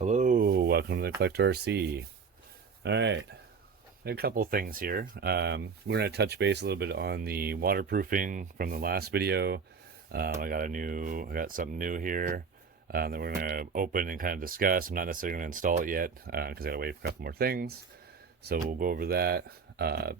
Hello, welcome to the Collector RC. All right, a couple things here. We're gonna touch base a little bit on the waterproofing from the last video. I got something new here that we're gonna open and kind of discuss. I'm not necessarily gonna install it yet because I gotta wait for a couple more things. So we'll go over that, and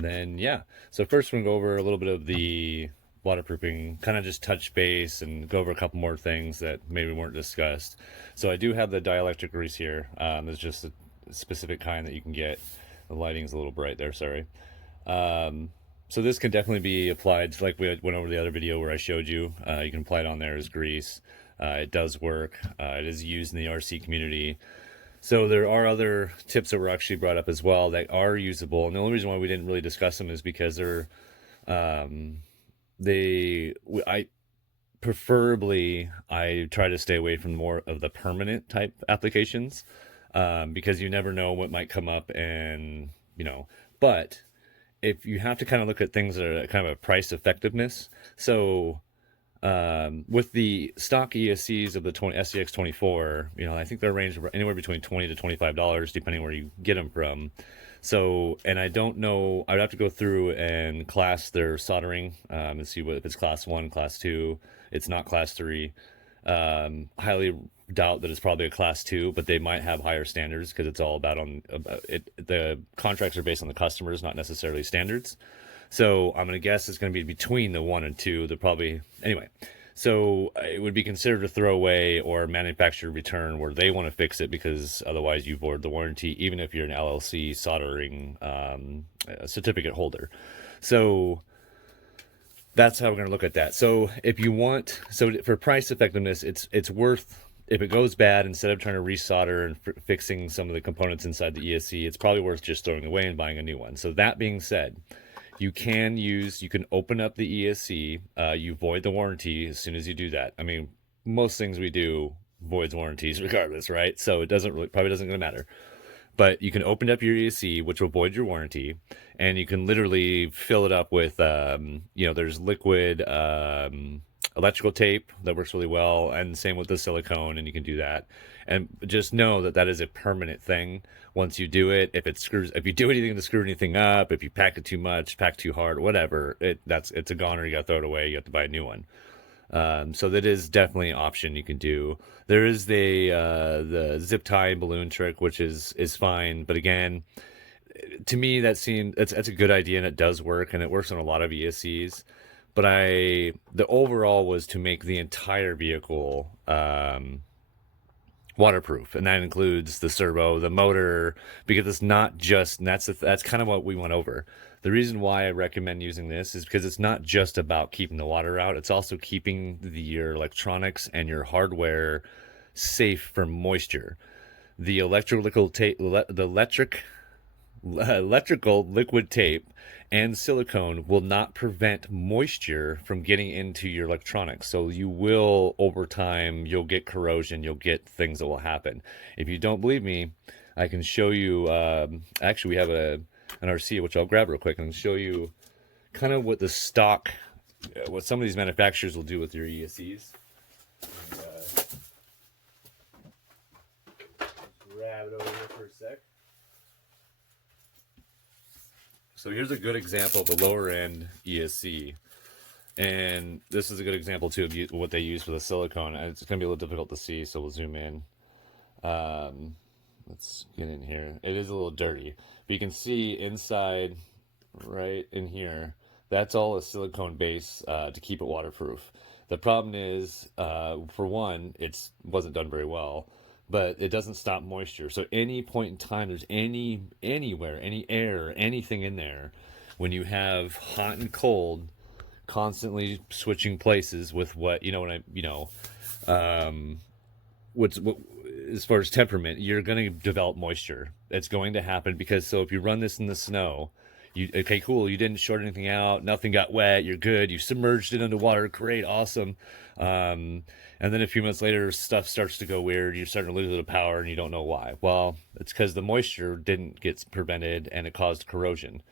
then yeah. So first we're gonna go over a little bit of the waterproofing, kind of just touch base and go over a couple more things that maybe weren't discussed. So I do have the dielectric grease here. There's just a specific kind that you can get. The lighting's a little bright there, sorry. So this can definitely be applied, like we went over the other video where I showed you. You can apply it on there as grease. It does work. It is used in the RC community. So there are other tips that were actually brought up as well that are usable. And the only reason why we didn't really discuss them is because they're I preferably I try to stay away from more of the permanent type applications, because you never know what might come up, and but if you have to kind of look at things that are kind of a price effectiveness. So with the stock ESCs of the SCX24, I think they're ranged anywhere between $20 to $25 depending where you get them from. So, and I don't know, I'd have to go through and class their soldering and see if it's class 1, class 2. It's not class 3. Highly doubt that it's probably a class 2, but they might have higher standards because it's all about it. The contracts are based on the customers, not necessarily standards. So I'm going to guess it's going to be between the 1 and 2. They're probably, anyway. So it would be considered a throwaway or manufacturer return where they want to fix it, because otherwise you void the warranty, even if you're an LLC soldering certificate holder. So that's how we're going to look at that. So if you want, so for price effectiveness, it's worth, if it goes bad, instead of trying to resolder and fixing some of the components inside the ESC, it's probably worth just throwing away and buying a new one. So that being said, you can open up the ESC, you void the warranty as soon as you do that. I mean, most things we do voids warranties regardless, right? So it probably doesn't gonna matter. But you can open up your ESC, which will void your warranty, and you can literally fill it up with, there's liquid electrical tape that works really well, and same with the silicone, and you can do that. And just know that that is a permanent thing. Once you do it, if you do anything to screw anything up, if you pack it too much, pack too hard, whatever, it's a goner. You got to throw it away. You have to buy a new one. So that is definitely an option you can do. There is the zip tie and balloon trick, which is fine, but again, to me that's a good idea, and it does work, and it works on a lot of ESCs. But the overall was to make the entire vehicle waterproof, and that includes the servo, the motor, because it's not just, and that's kind of what we went over. The reason why I recommend using this is because it's not just about keeping the water out, it's also keeping your electronics and your hardware safe from moisture. The electrical liquid tape and silicone will not prevent moisture from getting into your electronics. So you will, over time, you'll get corrosion, you'll get things that will happen. If you don't believe me, I can show you, actually we have an RC, which I'll grab real quick and show you kind of what the stock, what some of these manufacturers will do with your ESCs. And, grab it over here for a sec. So here's a good example of a lower end ESC, and this is a good example too of what they use for the silicone. It's going to be a little difficult to see, so we'll zoom in. Let's get in here. It is a little dirty, but you can see inside, right in here, that's all a silicone base to keep it waterproof. The problem is, for one, it wasn't done very well, but it doesn't stop moisture. So any point in time, there's anywhere, any air, anything in there, when you have hot and cold, constantly switching places with what as far as temperament, you're going to develop moisture. It's going to happen because, so if you run this in the snow, okay, cool, you didn't short anything out, nothing got wet, you're good, you submerged it underwater, great, awesome. And then a few minutes later, stuff starts to go weird. You're starting to lose a little power, and you don't know why. Well, it's because the moisture didn't get prevented, and it caused corrosion.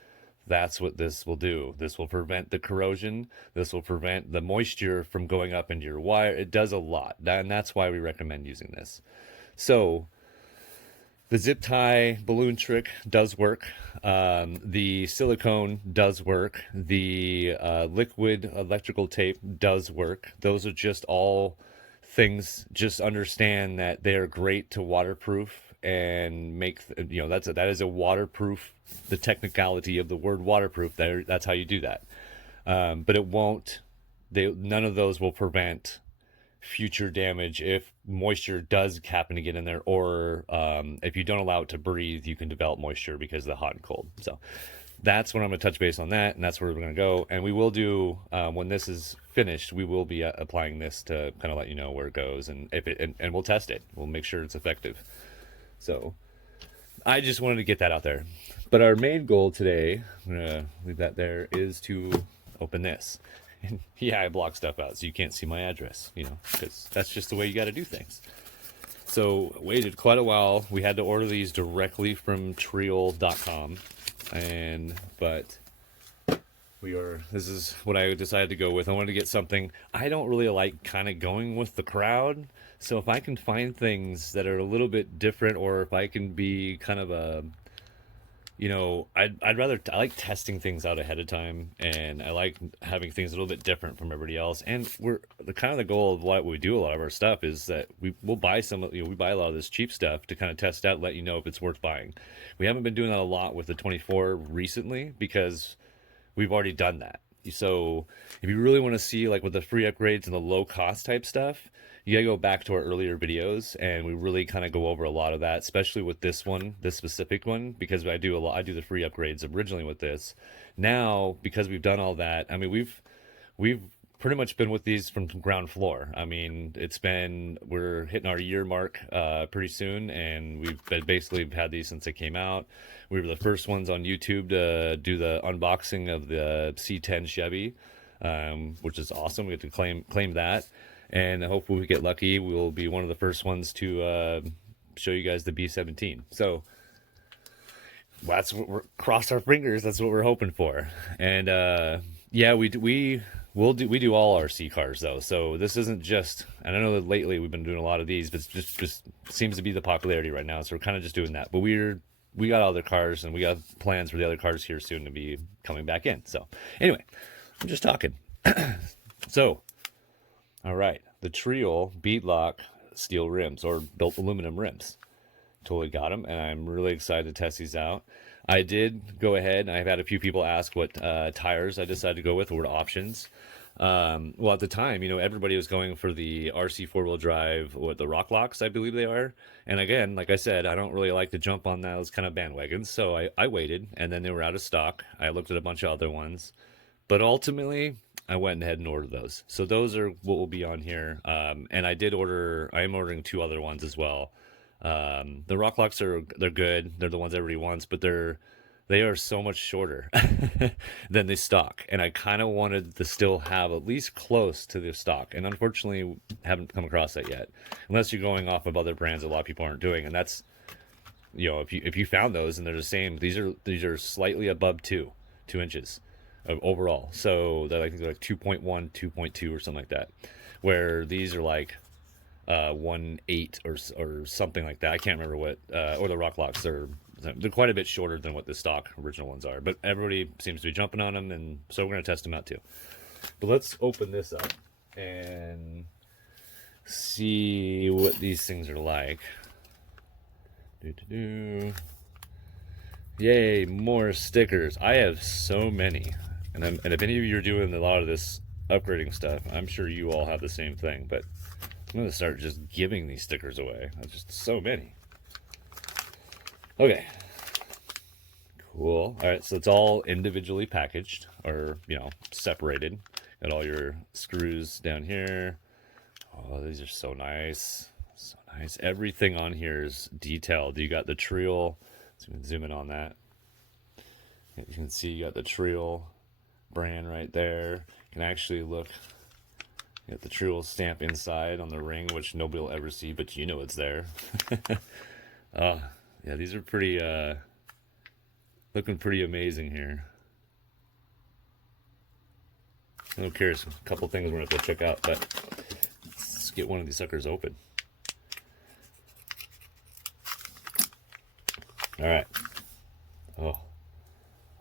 That's what this will do. This will prevent the corrosion. This will prevent the moisture from going up into your wire. It does a lot, and that's why we recommend using this. So the zip tie balloon trick does work. The silicone does work. The liquid electrical tape does work. Those are just all things. Just understand that they are great to waterproof and make, that is a waterproof, the technicality of the word waterproof. That's how you do that. But it won't, none of those will prevent future damage if moisture does happen to get in there, or if you don't allow it to breathe, you can develop moisture because of the hot and cold. So that's when I'm going to touch base on that, and that's where we're going to go. And we will do, when this is finished, we will be applying this to kind of let you know where it goes, and if it, and we'll test it. We'll make sure it's effective. So I just wanted to get that out there. But our main goal today, I'm going to leave that there, is to open this. And yeah, I block stuff out so you can't see my address, because that's just the way you got to do things. So waited quite a while. We had to order these directly from Treal.com, but this is what I decided to go with. I wanted to get something. I don't really like kind of going with the crowd. So if I can find things that are a little bit different, or if I can be kind of a, I like testing things out ahead of time, and I like having things a little bit different from everybody else. And the goal of what we do a lot of our stuff is that we'll buy we buy a lot of this cheap stuff to kind of test out, let you know if it's worth buying. We haven't been doing that a lot with the 24 recently because we've already done that. So if you really want to see like with the free upgrades and the low cost type stuff, you gotta go back to our earlier videos, and we really kind of go over a lot of that, especially with this specific one, because I do the free upgrades originally with this. Now, because we've done all that, I mean, we've pretty much been with these from ground floor. I mean, we're hitting our year mark pretty soon, and we've basically had these since they came out. We were the first ones on YouTube to do the unboxing of the C10 Chevy, which is awesome. We get to claim that. And hopefully we get lucky. We'll be one of the first ones to show you guys the B17. So that's what cross our fingers. That's what we're hoping for. And yeah, we do all RC cars though. So this isn't just. And I know that lately we've been doing a lot of these, but it just seems to be the popularity right now. So we're kind of just doing that. But we got other cars, and we got plans for the other cars here soon to be coming back in. So anyway, I'm just talking. So. All right, the Treal Beadlock steel rims, or built aluminum rims. Totally got them, and I'm really excited to test these out. I did go ahead, and I've had a few people ask what tires I decided to go with, or options. Well, at the time, everybody was going for the RC four-wheel drive, or the Rock Locks, I believe they are. And again, like I said, I don't really like to jump on those kind of bandwagons, so I waited, and then they were out of stock. I looked at a bunch of other ones, but ultimately, I went ahead and ordered those. So those are what will be on here. And I am ordering two other ones as well. The Rock Locks they're good. They're the ones everybody wants, but they are so much shorter than the stock. And I kind of wanted to still have at least close to the stock. And unfortunately, haven't come across that yet. Unless you're going off of other brands a lot of people aren't doing. And that's, if you found those and they're the same, these are slightly above 2 inches. Overall, so they're like 2.1, 2.2 or something like that, where these are like 1.8 or something like that. I can't remember what, or the Rock Locks they're quite a bit shorter than what the stock original ones are, but everybody seems to be jumping on them, and so we're going to test them out too. But let's open this up and see what these things are like. Yay, more stickers. I have so many. And if any of you are doing a lot of this upgrading stuff, I'm sure you all have the same thing. But I'm going to start just giving these stickers away. That's just so many. Okay. Cool. All right, so it's all individually packaged, or, separated. Got all your screws down here. Oh, these are so nice. So nice. Everything on here is detailed. You got the Treal. So we can zoom in on that. You can see you got the Treal brand right there. You can actually look. You got the Treal stamp inside on the ring, which nobody will ever see, but it's there. Yeah, these are pretty, looking pretty amazing here. I'm curious, a couple things we're going to have to check out, but let's get one of these suckers open. All right. Oh,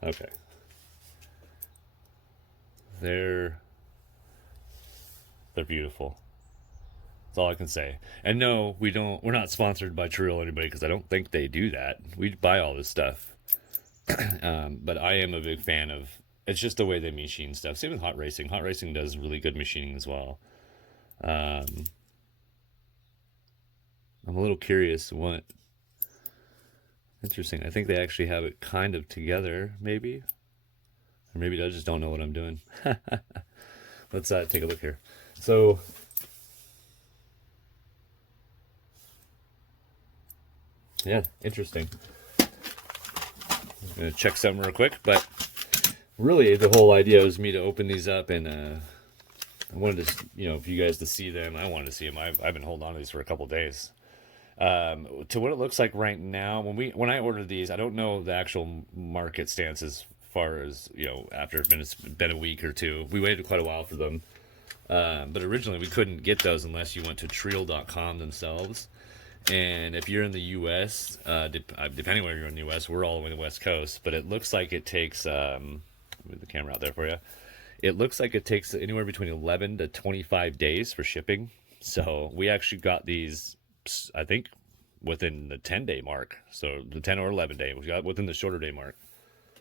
okay. They're they're beautiful. That's all I can say. And no, we don't. We're not sponsored by Treal or anybody because I don't think they do that. We buy all this stuff. But I am a big fan of. It's just the way they machine stuff. Same with hot racing. Hot racing does really good machining as well. Um, I'm a little curious what. Interesting. I think they actually have it kind of together, maybe, or maybe I just don't know what I'm doing. Let's take a look here. So yeah, interesting. I'm gonna check something real quick, but really the whole idea was me to open these up and I wanted to, for you guys to see them. I wanted to see them. I've been holding on to these for a couple days. To what it looks like right now, when I ordered these, I don't know the actual market stance as far as after it's been a week or two. We waited quite a while for them, but originally we couldn't get those unless you went to Treal.com themselves. And if you're in the U.S., depending where you're in the U.S., we're all the way on the West Coast. But it looks like it takes. Move the camera out there for you. It looks like it takes anywhere between 11 to 25 days for shipping. So we actually got these, I think, within the 10-day mark. So the 10 or 11 day. We got within the shorter day mark.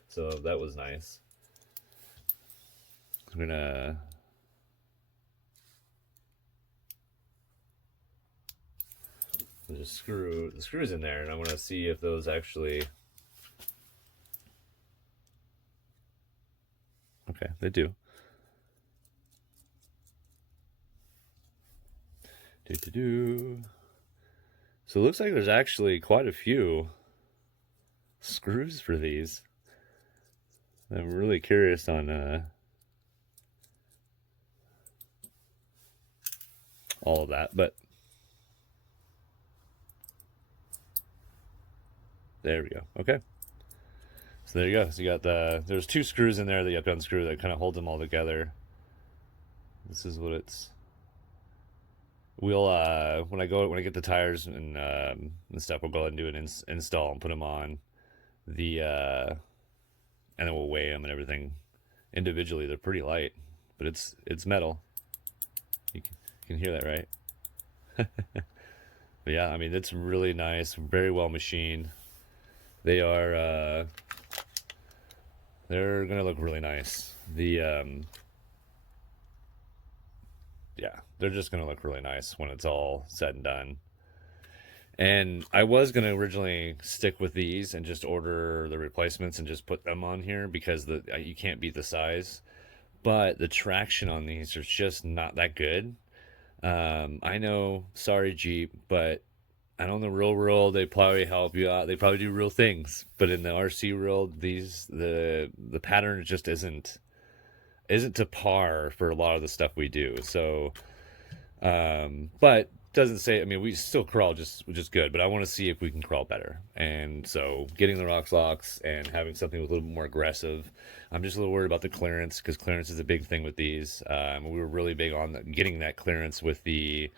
So that was nice. I'm gonna. There's the screws in there, and I want to see if those actually. Okay, they do. So it looks like there's actually quite a few screws for these. I'm really curious on all of that, but there we go. Okay. So there you go. So you got there's two screws in there that you have to unscrew that kind of hold them all together. This is what it's. We'll when I get the tires and stuff, we'll go ahead and do an install and put them on the and then we'll weigh them and everything individually. They're pretty light, but it's metal. You can hear that, right? But yeah, I mean it's really nice, very well machined. They are they're gonna look really nice. Yeah, they're just gonna look really nice when it's all said and done. And I was gonna originally stick with these and just order the replacements and just put them on here because you can't beat the size, but the traction on these are just not that good. I know, sorry Jeep, but I know in the real world they probably help you out. They probably do real things, but in the RC world, the pattern just isn't to par for a lot of the stuff we do. So, but doesn't say. I mean, we still crawl which is good, but I want to see if we can crawl better. And so, getting the Rox locks and having something with a little bit more aggressive. I'm just a little worried about the clearance because clearance is a big thing with these. We were really big on getting that clearance with the.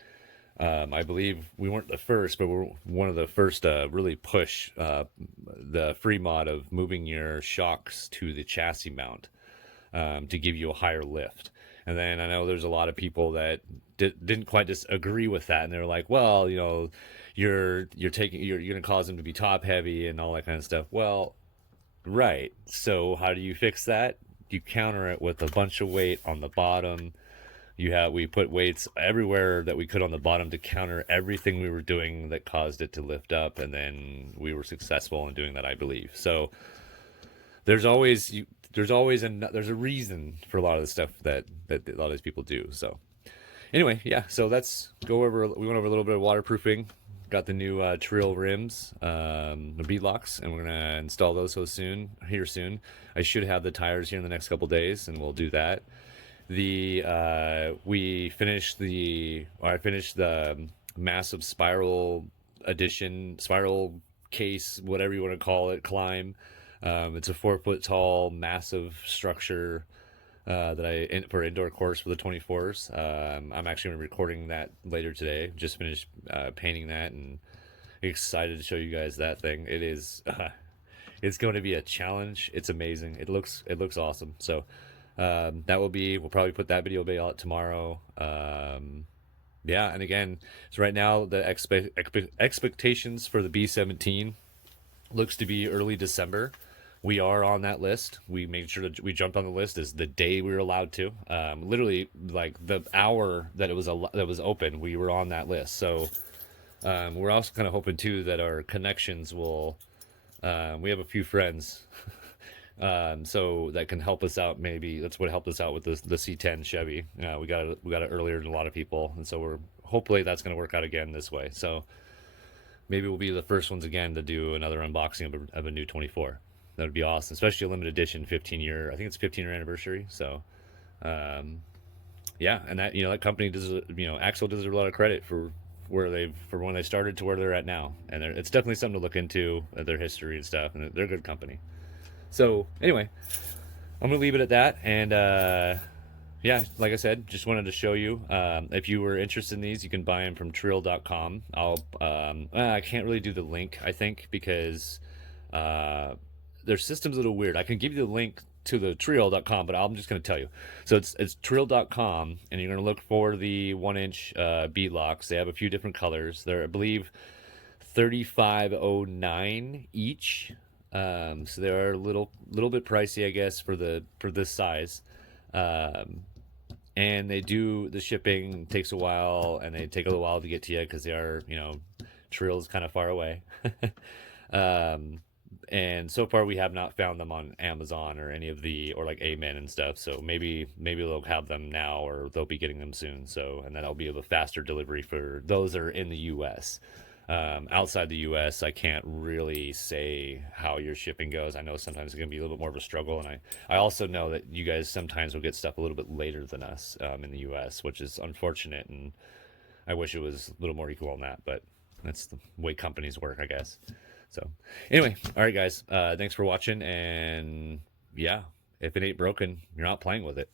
I believe we weren't the first, but we're one of the first to really push the free mod of moving your shocks to the chassis mount to give you a higher lift. And then I know there's a lot of people that didn't quite disagree with that, and they're like, well, you're gonna cause them to be top heavy and all that kind of stuff. Well, right. So how do you fix that? You counter it with a bunch of weight on the bottom. We put weights everywhere that we could on the bottom to counter everything we were doing that caused it to lift up, and then we were successful in doing that, I believe. So there's always there's a reason for a lot of the stuff that a lot of these people do. So anyway, yeah. So let's go over. We went over a little bit of waterproofing. Got the new Treal rims, the beadlocks, and we're gonna install those soon. I should have the tires here in the next couple days, and we'll do that. I finished the massive spiral case, whatever you want to call it, climb. It's a 4 foot tall, massive structure for indoor course for the 24s. I'm actually recording that later today. Just finished painting that and excited to show you guys that thing. It is, it's going to be a challenge. It's amazing. It looks awesome. So that will be. We'll probably put that video out tomorrow. Yeah, and again, so right now the expectations for the B17 looks to be early December. We are on that list. We made sure that we jumped on the list as the day we were allowed to. Literally, like the hour that it was that was open, we were on that list. So we're also kind of hoping too that our connections will. We have a few friends, so that can help us out. Maybe that's what helped us out with the C10 Chevy. We got it earlier than a lot of people, and so we're hopefully that's going to work out again this way. So maybe we'll be the first ones again to do another unboxing of a new 24. That would be awesome, especially a limited edition 15-year. I think it's 15-year anniversary. So, yeah, and that that company does Axial deserves a lot of credit for when they started to where they're at now, and it's definitely something to look into their history and stuff, and they're a good company. So anyway, I'm gonna leave it at that, and yeah, like I said, just wanted to show you. If you were interested in these, you can buy them from trill.com. I can't really do the link, I think, because their system's a little weird. I can give you the link to the trill.com, but I'm just going to tell you. So it's trill.com, and you're going to look for the 1-inch beadlocks. They have a few different colors. They're, I believe, $35.09 each. So they're a little bit pricey, I guess, for this size. And they do, the shipping takes a while, and they take a little while to get to you because they are, Trill's kind of far away. And so far we have not found them on Amazon or any of or like Amen and stuff. So maybe they'll have them now, or they'll be getting them soon. So, and that'll be a faster delivery for those that are in the US. Outside the US, I can't really say how your shipping goes. I know sometimes it's going to be a little bit more of a struggle. And I also know that you guys sometimes will get stuff a little bit later than us, in the US, which is unfortunate. And I wish it was a little more equal on that, but that's the way companies work, I guess. So anyway, all right, guys, thanks for watching, and yeah, if it ain't broken, you're not playing with it.